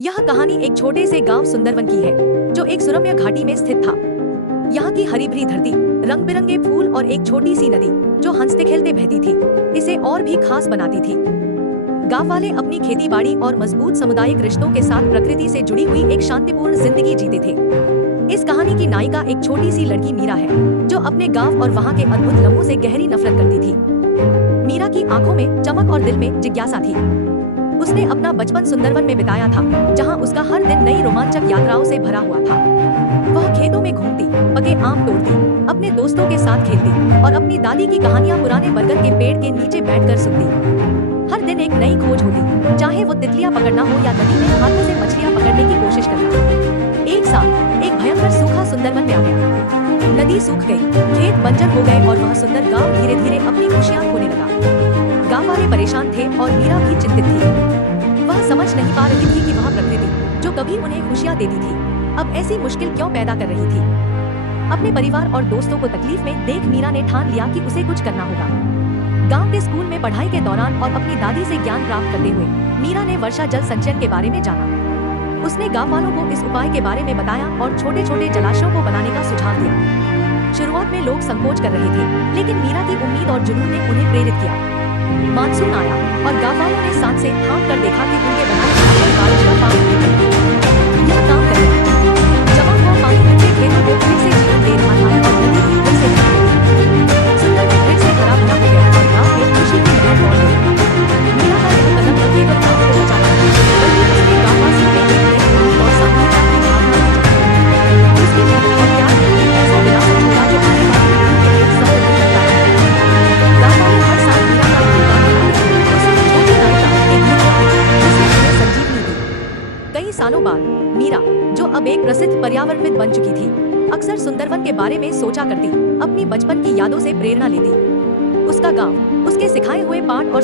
यह कहानी एक छोटे से गांव सुंदरवन की है जो एक सुरम्य घाटी में स्थित था। यहाँ की हरी भरी धरती, रंग बिरंगे फूल और एक छोटी सी नदी जो हंसते खेलते बहती थी इसे और भी खास बनाती थी। गांव वाले अपनी खेती बाड़ी और मजबूत सामुदायिक रिश्तों के साथ प्रकृति से जुड़ी हुई एक शांतिपूर्ण जिंदगी जीते थे। इस कहानी की नायिका एक छोटी सी लड़की मीरा है जो अपने गाँव और वहाँ के अद्भुत लम्हों से गहरी नफरत करती थी। मीरा की आंखों में चमक और दिल में जिज्ञासा थी। उसने अपना बचपन सुंदरवन में बिताया था जहां उसका हर दिन नई रोमांचक यात्राओं से भरा हुआ था। वह खेतों में घूमती, पके आम तोड़ती, अपने दोस्तों के साथ खेलती और अपनी दादी की कहानियां पुराने बरगद के पेड़ के नीचे बैठकर सुनती। हर दिन एक नई खोज होती, चाहे वो तितलियां पकड़ना हो या नदी में हाथों से मछलियां पकड़ने की कोशिश करना। एक साल एक भयंकर सूखा सुंदरवन में आ गया। नदी सूख गई, खेत बंजर हो गए और वह सुंदर गाँव धीरे धीरे अपनी खुशियाँ खोने लगा। गाँव वाले परेशान थे और मीरा भी चिंतित थी। वह समझ नहीं पा रही थी कि वह प्रकृति जो कभी उन्हें खुशियाँ देती थी अब ऐसी मुश्किल क्यों पैदा कर रही थी। अपने परिवार और दोस्तों को तकलीफ में देख मीरा ने ठान लिया कि उसे कुछ करना होगा। गांव के स्कूल में पढ़ाई के दौरान और अपनी दादी से ज्ञान प्राप्त करते हुए मीरा ने वर्षा जल संचयन के बारे में जाना। उसने गाँव वालों को इस उपाय के बारे में बताया और छोटे छोटे जलाशयों को बनाने का सुझाव दिया। शुरुआत में लोग संकोच कर रहे थे, लेकिन मीरा की उम्मीद और जुनून ने उन्हें प्रेरित किया। मानसून आया और गाँव वालों ने सांस से थाम कर देखा कि उनके बनाए बारिश का पानी यह काम कर रहा था। जमा हुआ पानी उनके खेतों को फिर से जीवन दे रहा था और नदी भी फिर से सुंदर में फिर से हरा भरा हो गया और गाँव में खुशी की लहर दौड़ गई। मीरा का यह कदम न केवल गाँव को बचाना बल्कि उसके गाँववासियों में एक नई उम्मीद और सामूहिकता की भावना जगाई। उसकी मेहनत और त्याग ने एक ऐसा विरासत छोड़ा जो आने वाली पीढ़ी के लिए समृद्धि का कारण है। गाँव वाले हर साल मीरा का कई सालों बाद मीरा, जो अब एक प्रसिद्ध पर्यावरणविद बन चुकी थी, अक्सर सुंदरवन के बारे में सोचा करती, अपनी बचपन की यादों से प्रेरणा लेती। उसका गांव, उसके सिखाए हुए पाठ और